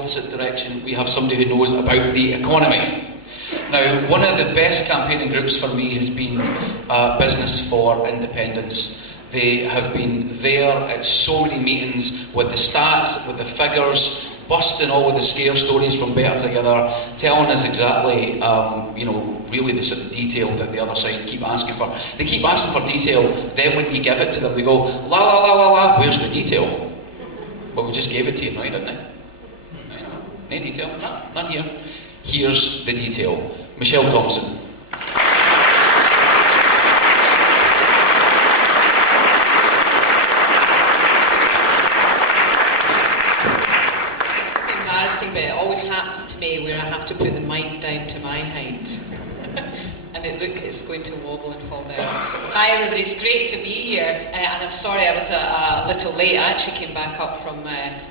opposite direction, we have somebody who knows about the economy. Now, one of the best campaigning groups for me has been Business for Independence. They have been there at so many meetings with the stats, with the figures, busting all of the scare stories from Better Together, telling us exactly, really the sort of detail that the other side keep asking for. They keep asking for detail, then when you give it to them, they go, la la la la la, where's the detail? Well, we just gave it to you now, didn't we? No detail, none here. Here's the detail. Michelle Thomson. But it always happens to me where I have to put the mic down to my height. And it's going to wobble and fall down. Hi everybody, it's great to be here. And I'm sorry I was a little late. I actually came back up from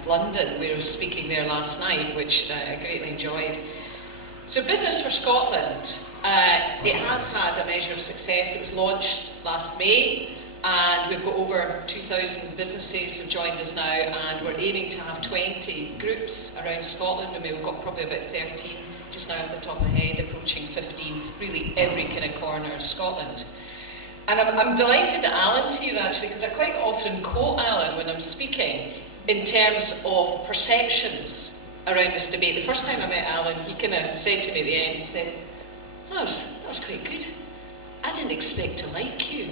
London, where I was speaking there last night, which I greatly enjoyed. So Business for Scotland, it has had a measure of success. It was launched last May. And we've got over 2,000 businesses who've joined us now, and we're aiming to have 20 groups around Scotland. I mean, we've got probably about 13 just now off the top of my head, approaching 15, really every kind of corner of Scotland. And I'm delighted that Alan's here actually, because I quite often quote Alan when I'm speaking in terms of perceptions around this debate. The first time I met Alan, he kind of said to me at the end, he said, that was quite good. I didn't expect to like you.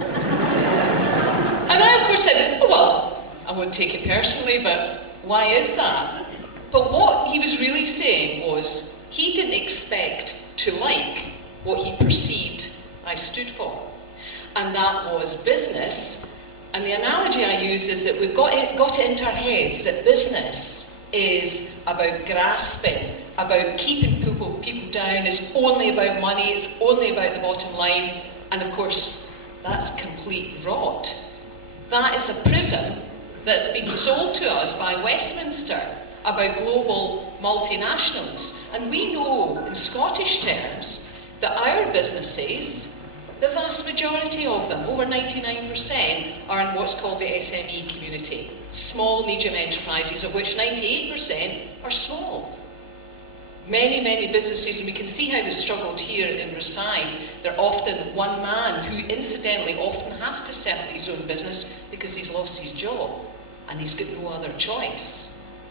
And I of course said, oh, well, I won't take it personally, but why is that? But what he was really saying was he didn't expect to like what he perceived I stood for. And that was business. And the analogy I use is that we've got it into our heads that business is about grasping, about keeping people down. It's only about money, it's only about the bottom line. And of course, that's complete rot. That is a prism that's been sold to us by Westminster about global multinationals. And we know in Scottish terms that our businesses, the vast majority of them, over 99%, are in what's called the SME community. Small, medium enterprises, of which 98% are small. Many, many businesses, and we can see how they've struggled here in Rosyth. They're often one man who incidentally often has to set up his own business because he's lost his job and he's got no other choice.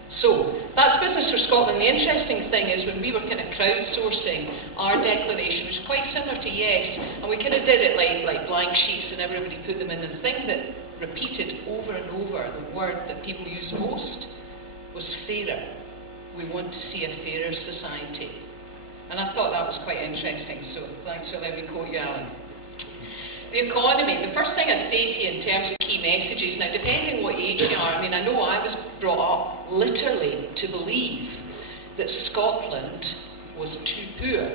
So that's Business for Scotland. The interesting thing is when we were kind of crowdsourcing our declaration, which was quite similar to Yes, and we kind of did it like blank sheets and everybody put them in. And the thing that repeated over and over, the word that people use most, was fairer. We want to see a fairer society. And I thought that was quite interesting, so thanks for letting me quote you, Alan. The economy, the first thing I'd say to you in terms of key messages, now depending what age you are, I mean, I know I was brought up literally to believe that Scotland was too poor.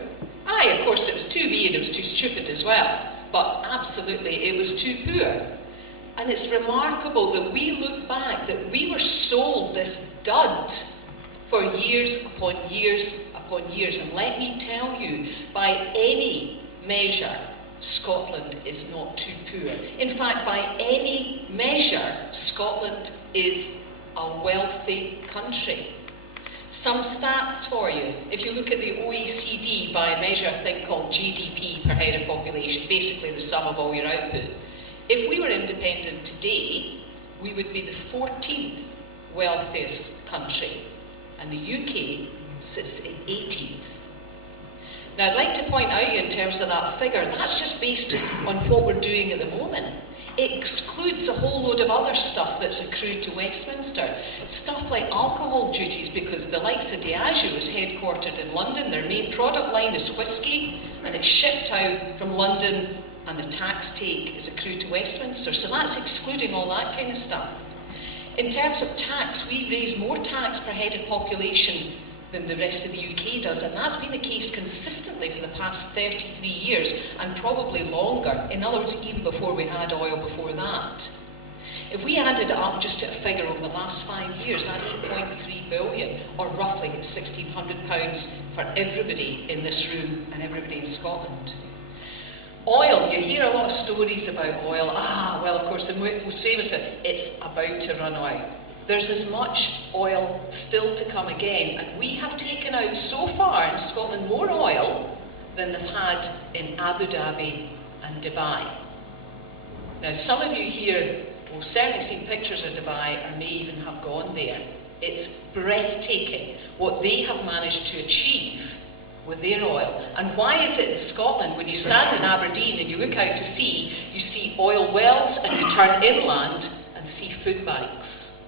Aye, of course it was too wee and it was too stupid as well, but absolutely it was too poor. And it's remarkable that we look back, that we were sold this dud for years upon years upon years. And let me tell you, by any measure, Scotland is not too poor. In fact, by any measure, Scotland is a wealthy country. Some stats for you. If you look at the OECD by a measure, I think, called GDP per head of population, basically the sum of all your output. If we were independent today, we would be the 14th wealthiest country. And the UK sits at 18th. Now I'd like to point out in terms of that figure, that's just based on what we're doing at the moment. It excludes a whole load of other stuff that's accrued to Westminster. Stuff like alcohol duties, because the likes of Diageo is headquartered in London. Their main product line is whisky, and it's shipped out from London, and the tax take is accrued to Westminster. So that's excluding all that kind of stuff. In terms of tax, we raise more tax per head of population than the rest of the UK does, and that's been the case consistently for the past 33 years, and probably longer. In other words, even before we had oil before that. If we added it up just to a figure over the last 5 years, that's 8.3 billion, or roughly £1,600 for everybody in this room and everybody in Scotland. Oil, you hear a lot of stories about oil. Well, of course, the most famous, it's about to run out. there's as much oil still to come again, and we have taken out so far in Scotland more oil than they've had in Abu Dhabi and Dubai. Now, some of you here will certainly seen pictures of Dubai or may even have gone there. It's breathtaking what they have managed to achieve with their oil. And why is it in Scotland, when you stand in Aberdeen and you look out to sea, you see oil wells and you turn inland and see food banks?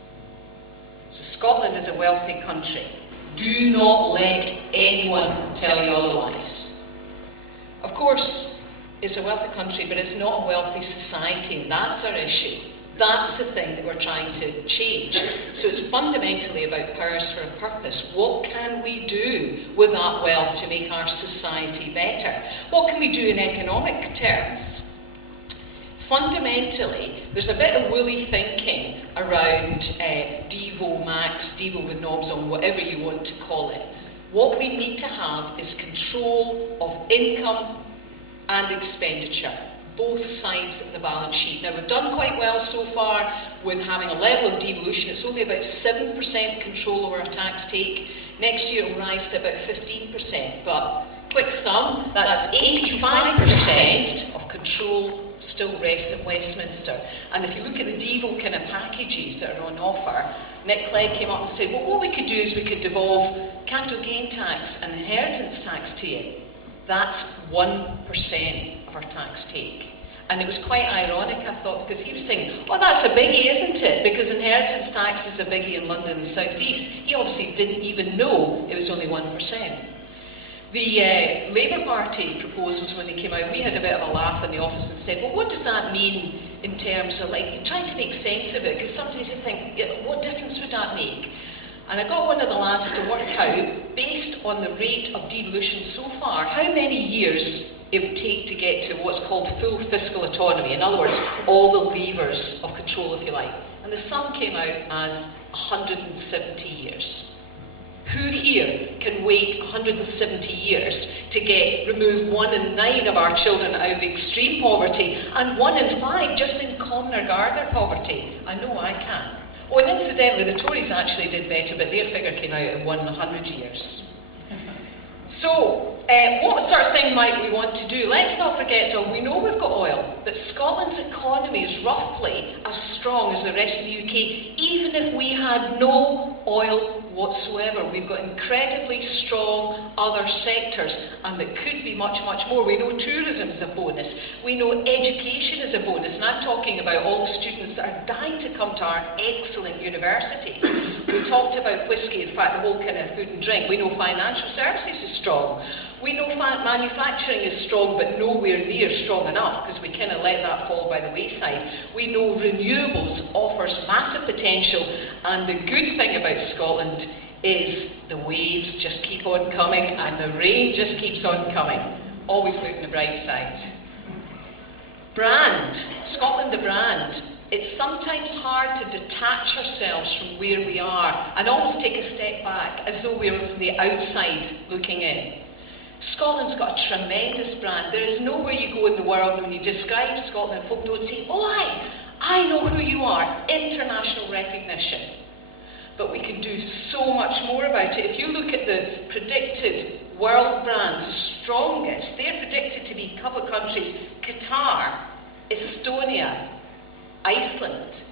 So Scotland is a wealthy country. Do not let anyone tell you otherwise. Of course, it's a wealthy country, but it's not a wealthy society, and that's our issue. That's the thing that we're trying to change. So it's fundamentally about powers for a purpose. What can we do with that wealth to make our society better? What can we do in economic terms? Fundamentally, there's a bit of woolly thinking around Devo Max, Devo with knobs on, whatever you want to call it. What we need to have is control of income and expenditure, both sides of the balance sheet. Now, we've done quite well so far with having a level of devolution. It's only about 7% control over our tax take. Next year it will rise to about 15%, but quick sum, that's 85% of control still rests at Westminster. And if you look at the Devo kind of packages that are on offer, Nick Clegg came up and said, well, what we could do is we could devolve capital gain tax and inheritance tax to you. That's 1% of our tax take. And it was quite ironic, I thought, because he was saying, oh, that's a biggie, isn't it? Because inheritance tax is a biggie in London and South East. He obviously didn't even know it was only 1%. The Labour Party proposals, when they came out, we had a bit of a laugh in the office and said, well, what does that mean in terms of, like, trying to make sense of it? Because sometimes you think, what difference would that make? And I got one of the lads to work out, based on the rate of devolution so far, how many years it would take to get to what's called full fiscal autonomy. In other words, all the levers of control, if you like. And the sum came out as 170 years. Who here can wait 170 years to remove 1 in 9 of our children out of extreme poverty and 1 in 5 just in common or gardener poverty? I know I can. Oh, and incidentally, the Tories actually did better, but their figure came out at 1 in 100 years. So, what sort of thing might we want to do? Let's not forget, so we know we've got oil, but Scotland's economy is roughly as strong as the rest of the UK, even if we had no oil whatsoever. We've got incredibly strong other sectors, and that could be much, much more. We know tourism is a bonus. We know education is a bonus, and I'm talking about all the students that are dying to come to our excellent universities. We talked about whisky, in fact, the whole kind of food and drink. We know financial services is strong. We know manufacturing is strong, but nowhere near strong enough, because we kind of let that fall by the wayside. We know renewables offers massive potential, and the good thing about Scotland is the waves just keep on coming and the rain just keeps on coming. Always look on the bright side. Brand. Scotland, the brand. It's sometimes hard to detach ourselves from where we are and almost take a step back, as though we were from the outside looking in. Scotland's got a tremendous brand. There is nowhere you go in the world when you describe Scotland, folk don't say, oh, I know who you are. International recognition. But we can do so much more about it. If you look at the predicted world brands, the strongest, they're predicted to be a couple of countries: Qatar, Estonia, Iceland.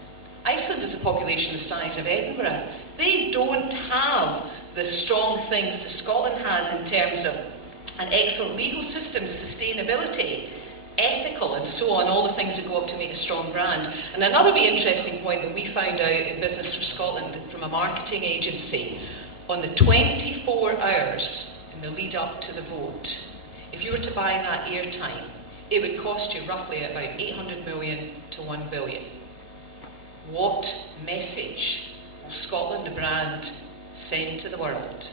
Iceland is a population the size of Edinburgh. They don't have the strong things that Scotland has in terms of an excellent legal system, sustainability, ethical, and so on, all the things that go up to make a strong brand. And another really interesting point that we found out in Business for Scotland from a marketing agency, on the 24 hours in the lead up to the vote, if you were to buy that airtime, it would cost you roughly about 800 million to 1 billion. What message will Scotland, the brand, send to the world?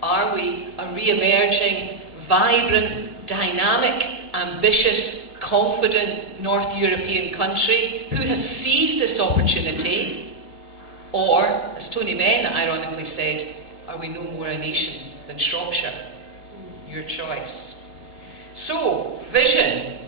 Are we a re-emerging, vibrant, dynamic, ambitious, confident North European country who has seized this opportunity? Or, as Tony Benn ironically said, are we no more a nation than Shropshire? Your choice. So, vision.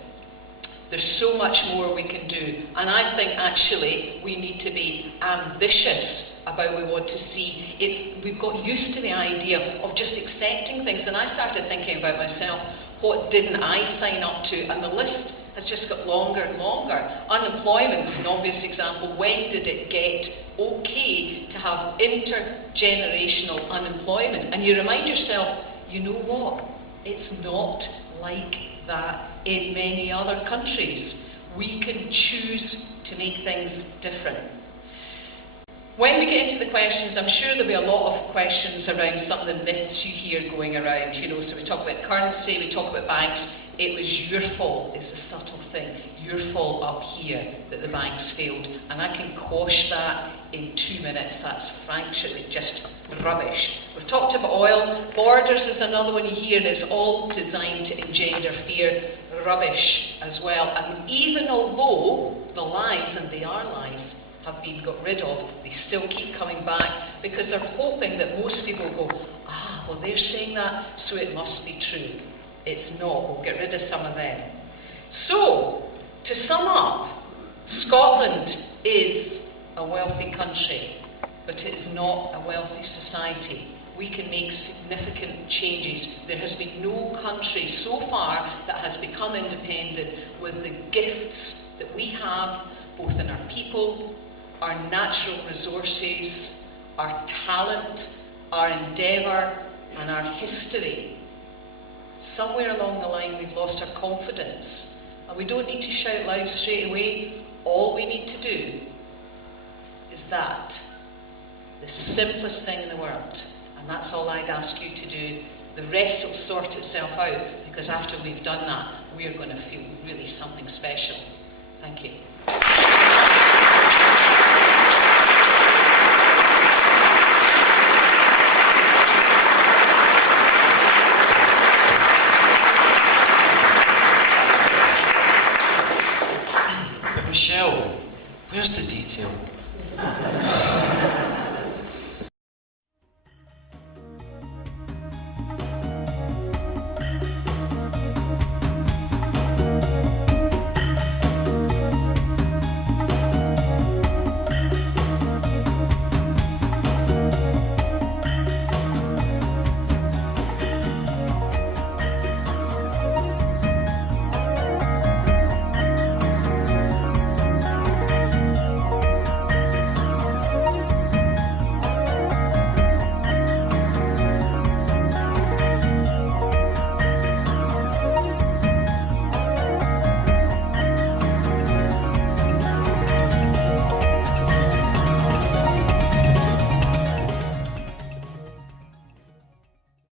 There's so much more we can do. And I think actually we need to be ambitious about what we want to see. We've got used to the idea of just accepting things. And I started thinking about myself, what didn't I sign up to? And the list has just got longer and longer. Unemployment is an obvious example. When did it get okay to have intergenerational unemployment? And you remind yourself, you know what? It's not like that in many other countries. We can choose to make things different. When we get into the questions, I'm sure there'll be a lot of questions around some of the myths you hear going around. So we talk about currency, we talk about banks. It was your fault, is the subtle thing. Your fault up here that the banks failed. And I can quash that in 2 minutes. That's frankly just rubbish. We've talked about oil. Borders is another one you hear, and it's all designed to engender fear. Rubbish as well. And even although the lies, and they are lies, have been got rid of, they still keep coming back because they're hoping that most people go, well, they're saying that, so it must be true. It's not. We'll get rid of some of them. So, to sum up, Scotland is a wealthy country, but it is not a wealthy society. We can make significant changes. There has been no country so far that has become independent with the gifts that we have, both in our people, our natural resources, our talent, our endeavour, and our history. Somewhere along the line we've lost our confidence, and we don't need to shout loud straight away. All we need to do is that, the simplest thing in the world, and that's all I'd ask you to do. The rest will sort itself out, because after we've done that, we're going to feel really something special. Thank you. Michelle, where's the detail?